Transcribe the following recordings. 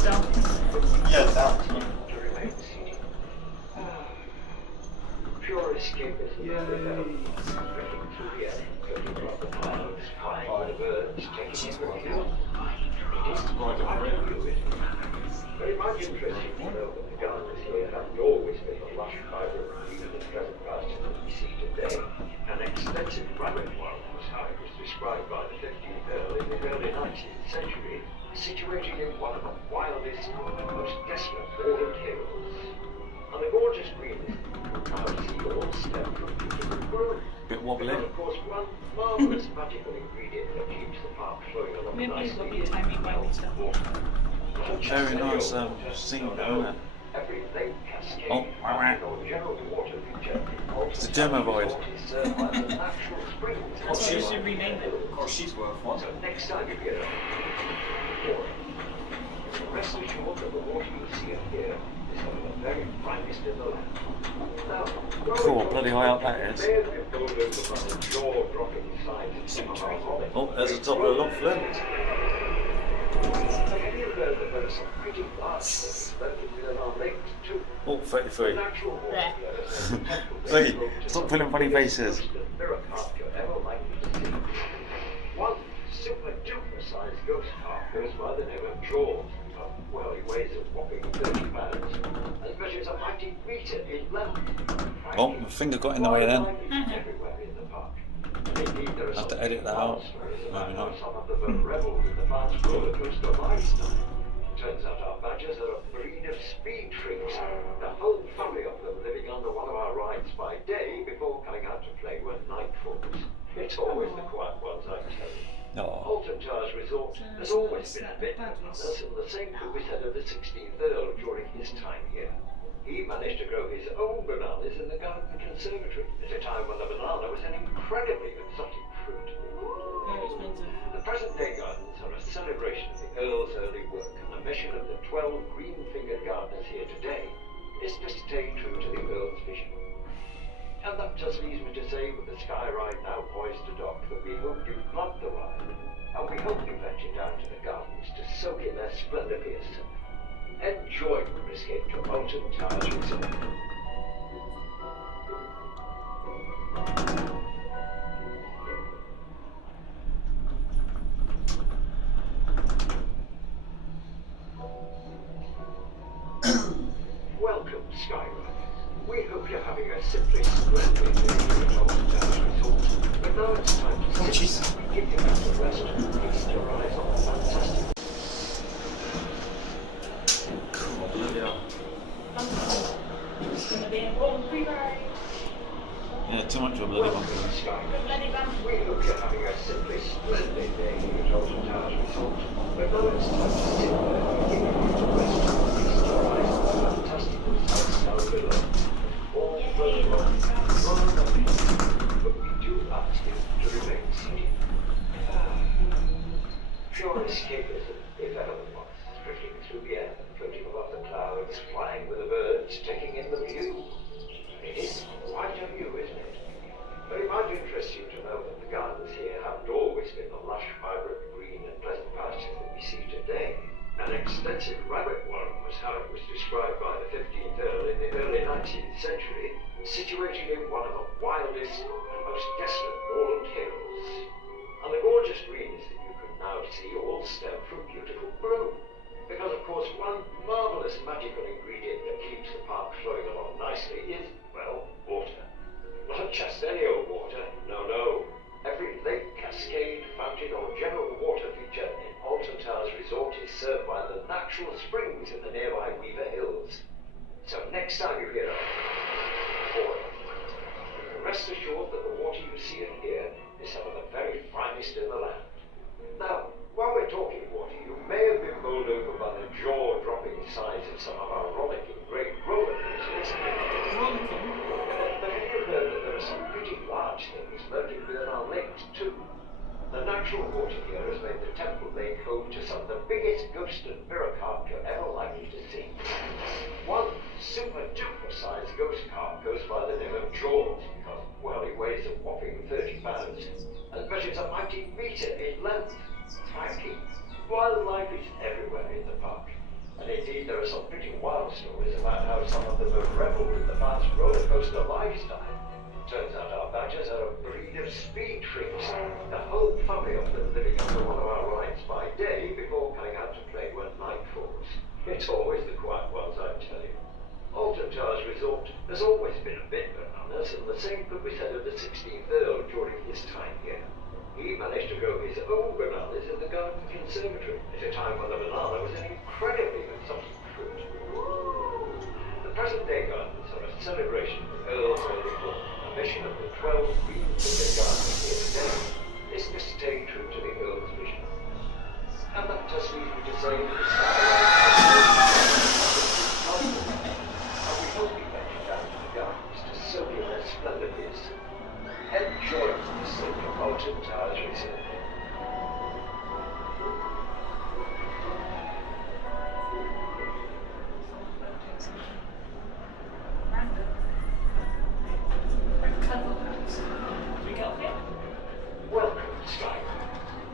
still. Yeah, that. Pure escapism. Breaking through the air, floating above the clouds, flying with the birds, taking in the view. It is quite a view, isn't it? Very much interesting to know that the gardens here haven't always been the lush, vibrant, green and pleasant pastures that we see today. An extensive rabbit warren was how it was described by the 15th Earl in the early 19th century, situated in one of the wildest and most desolate moorland hills. And the gorgeous green now see all stem from beautiful growth. Bit wobbly. Because, of course, one marvellous magical ingredient that keeps the park flowing along nicely is water. Very nice scene, isn't it? Every lake, cascade, Oh, fountain, or general water feature it's a demo void. That's why you should rename it. Of course, she's worth one. So next time you get rest assured that the water you see up here is some of the very finest in the land. Now, Cool, bloody high up that is. Oh, there's a top of the lock flint. Oh, 33. Hey, stop pulling funny faces. One super duper sized ghost car goes by the name of Jaws. Well, he weighs a whopping 30 pounds and measures a mighty metre in length. Oh, my finger got in the way then. Everywhere in the park. Indeed, there are Have to some edit that out. I Maybe know not. some of them revel in the fast roller coaster lifestyle. Turns out our badgers are a breed of speed freaks. The whole family of them living under one of our rides by day before coming out to play when night falls. It's always the quiet ones, I tell you. Oh, Alton Resort has always been a bit monotonous, and the same could be said of the 16th Earl during his time here. He managed to grow his own bananas in the garden conservatory at a time when the banana was an incredibly exotic fruit. Very expensive. The present-day gardens are a celebration of the Earl's early work, and the mission of the 12 green-fingered gardeners here today is to stay true to the Earl's vision. And that just leaves me to say, with the Sky Ride now poised to dock, that we hope you've loved the ride, and we hope you venture down to the gardens to soak in their splendour for yourself. Enjoy your escape to Alton Resort. Welcome, Sky Ride. We hope you're having a simply splendid day at Alton Resort. But now it's time to sit back and give you back to rest and feast your eyes on the fantastic. It's going to be a bumpy ride. yeah, too much of a bloody bumpy. Bloody bumpy. We hope you're having a simply splendid day at Alton Resort. But now it's time to sit back and give you back to rest and feast your eyes on the fantastic sights down below. All further on, but we do ask you to remain seated. Pure escapism, if ever there was, drifting through the air, floating above the clouds, flying with the birds, taking in the view. It is quite a view, isn't it? But it might interest you to know that the gardens here haven't always been the lush, vibrant, green and pleasant pastures that we see today. An extensive rabbit warren was how it was described by the 15th Earl in the early 19th century, situated in one of the wildest and most desolate moorland hills. And the gorgeous greens that you can now see all stem from beautiful growth. Because, of course, one marvellous magical ingredient that keeps the park flowing along nicely is, well, water. Not just any old water, no. Every lake, cascade, fountain or general water feature in Alton Resort is served by the natural springs in the nearby Weaver Hills. So next time you hear of water, rest assured that the water you see and hear is some of the very finest in the land. Now, while we're talking water, you may have been bowled over by the jaw-dropping size of some of our rollicking great roller coasters. But have you heard that there are some pretty large things lurking within our lakes too? The natural water here has made the Temple Lake home to some of the biggest ghost and mirror carp you're ever likely to see. One super-duper sized ghost carp goes by the name of Jaws because, well, he weighs a whopping 30 pounds and measures a mighty metre in length. Frankie, wildlife is everywhere in the park. And indeed, there are some pretty wild stories about how some of them have reveled in the fast roller coaster lifestyle. Turns out our badgers are a breed of speed freaks, the whole family of them living under one of our rides by day before coming out to play when night falls. It's always the quiet ones, I tell you. Alton Resort has always been a bit bananas, and the same could be said of the 16th Earl during his time here. He managed to grow his own bananas in the garden conservatory at a time when the banana was an incredibly exotic fruit. The present-day gardens are a celebration of the Earl's early work. The mission of the 12 green-finger gardens here today is to stay true to the Earl's vision. And that just leaves me to say that the and we hope you venture down to the gardens to soak in their splendid views. Enjoy the sake of Alton Towers Resort. Random. Cuddle house. Can we get off here? Welcome, Striker.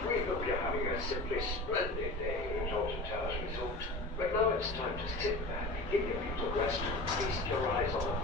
We hope you're having a simply splendid day at Alton Towers Resort. But now it's time to sit back, give your feet a rest, feast your eyes on the